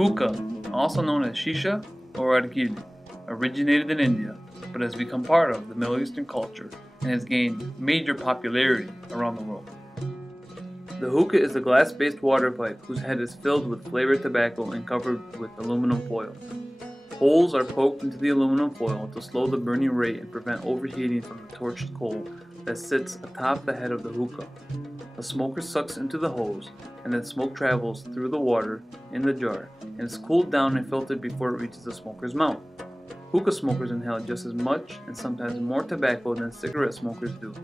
Hookah, also known as shisha or argil, originated in India but has become part of the Middle Eastern culture and has gained major popularity around the world. The hookah is a glass-based water pipe whose head is filled with flavored tobacco and covered with aluminum foil. Holes are poked into the aluminum foil to slow the burning rate and prevent overheating from the torched coal that sits atop the head of the hookah. The smoker sucks into the hose, and then smoke travels through the water in the jar and is cooled down and filtered before it reaches the smoker's mouth. Hookah smokers inhale just as much and sometimes more tobacco than cigarette smokers do.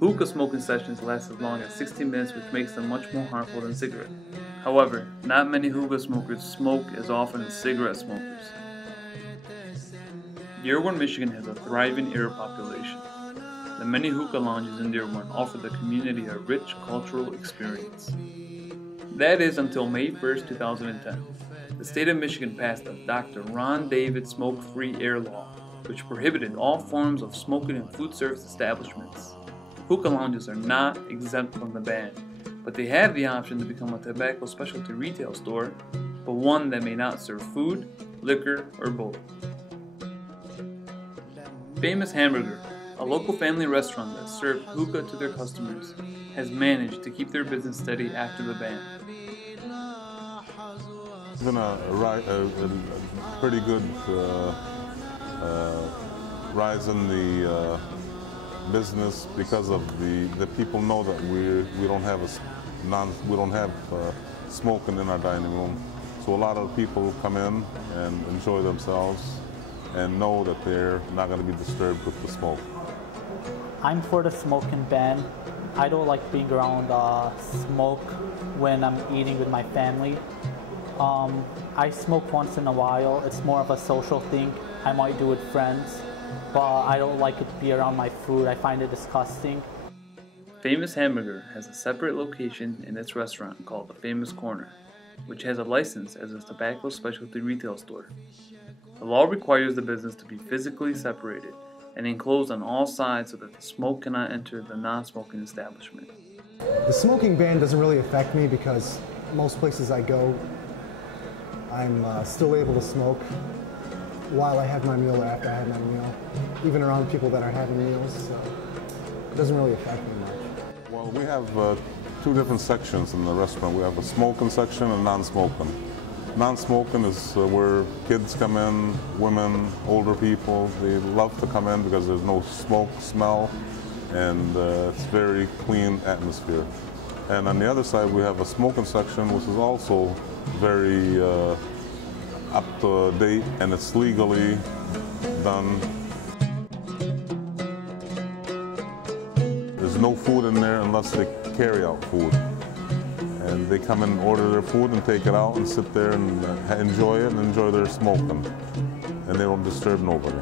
Hookah smoking sessions last as long as 60 minutes, which makes them much more harmful than cigarettes. However, not many hookah smokers smoke as often as cigarette smokers. Dearborn, Michigan has a thriving Arab population. The many hookah lounges in Dearborn offer the community a rich cultural experience. That is until May 1st, 2010. The state of Michigan passed the Dr. Ron David Smoke-Free Air Law, which prohibited all forms of smoking in food service establishments. Hookah lounges are not exempt from the ban, but they have the option to become a tobacco specialty retail store, but one that may not serve food, liquor, or both. Famous Hamburger, a local family restaurant that served hookah to their customers, has managed to keep their business steady after the ban. It's been a pretty good rise in the business because of the people know that we don't have smoking in our dining room. So a lot of people come in and enjoy themselves and know that they're not going to be disturbed with the smoke. I'm for the smoking ban. I don't like being around smoke when I'm eating with my family. I smoke once in a while. It's more of a social thing. I might do with friends, but I don't like it to be around my food. I find it disgusting. Famous Hamburger has a separate location in its restaurant called the Famous Corner, which has a license as a tobacco specialty retail store. The law requires the business to be physically separated and enclosed on all sides so that the smoke cannot enter the non-smoking establishment. The smoking ban doesn't really affect me because most places I go, I'm still able to smoke while I have my meal or after I have my meal, even around people that are having meals, so it doesn't really affect me much. Well, we have two different sections in the restaurant. We have a smoking section and non-smoking. Non-smoking is where kids come in, women, older people. They love to come in because there's no smoke smell and it's very clean atmosphere. And on the other side we have a smoking section, which is also very up to date, and it's legally done. There's no food in there unless they carry out food. And they come and order their food and take it out and sit there and enjoy it and enjoy their smoking. And they don't disturb nobody.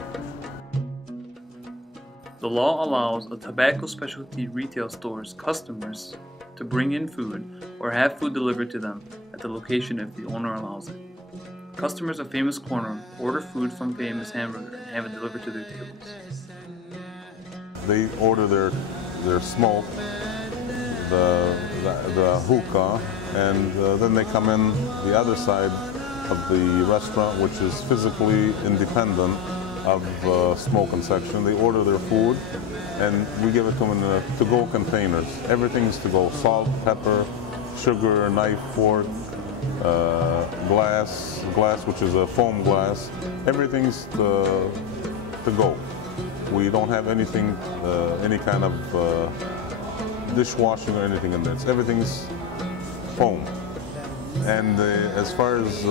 The law allows a tobacco specialty retail store's customers to bring in food or have food delivered to them at the location if the owner allows it. Customers of Famous Corner order food from Famous Hamburger and have it delivered to their tables. They order their smoke, the hookah, and then they come in the other side of the restaurant, which is physically independent of the smoking section. They order their food and we give it to them in the to-go containers. Everything's to go: salt, pepper, sugar, knife, fork, glass, which is a foam glass. Everything's to go. We don't have anything, any kind of dishwashing or anything in there. Everything's foam. And as far as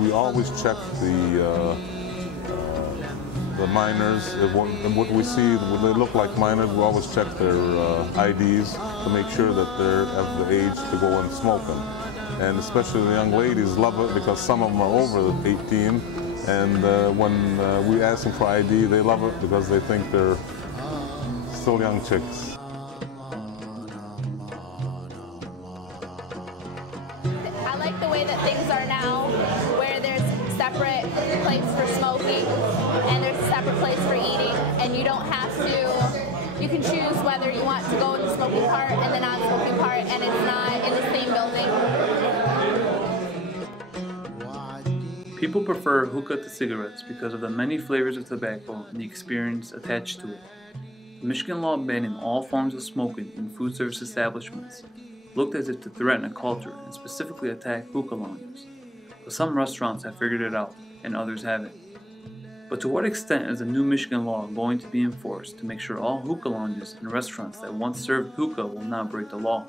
we always check the minors. What we see, when they look like minors, we always check their IDs to make sure that they're of the age to go and smoke them. And especially the young ladies love it because some of them are over 18. And when we ask them for ID, they love it because they think they're still young chicks. I like the way that things are now, where there's a separate place for smoking and there's a separate place for eating, and you don't have to, you can choose whether you want to go in the smoking part and the non-smoking part, and it's not in the same building. People prefer hookah to cigarettes because of the many flavors of tobacco and the experience attached to it. The Michigan law banning all forms of smoking in food service establishments looked as if to threaten a culture and specifically attack hookah lounges. But some restaurants have figured it out and others haven't. But to what extent is the new Michigan law going to be enforced to make sure all hookah lounges and restaurants that once served hookah will not break the law?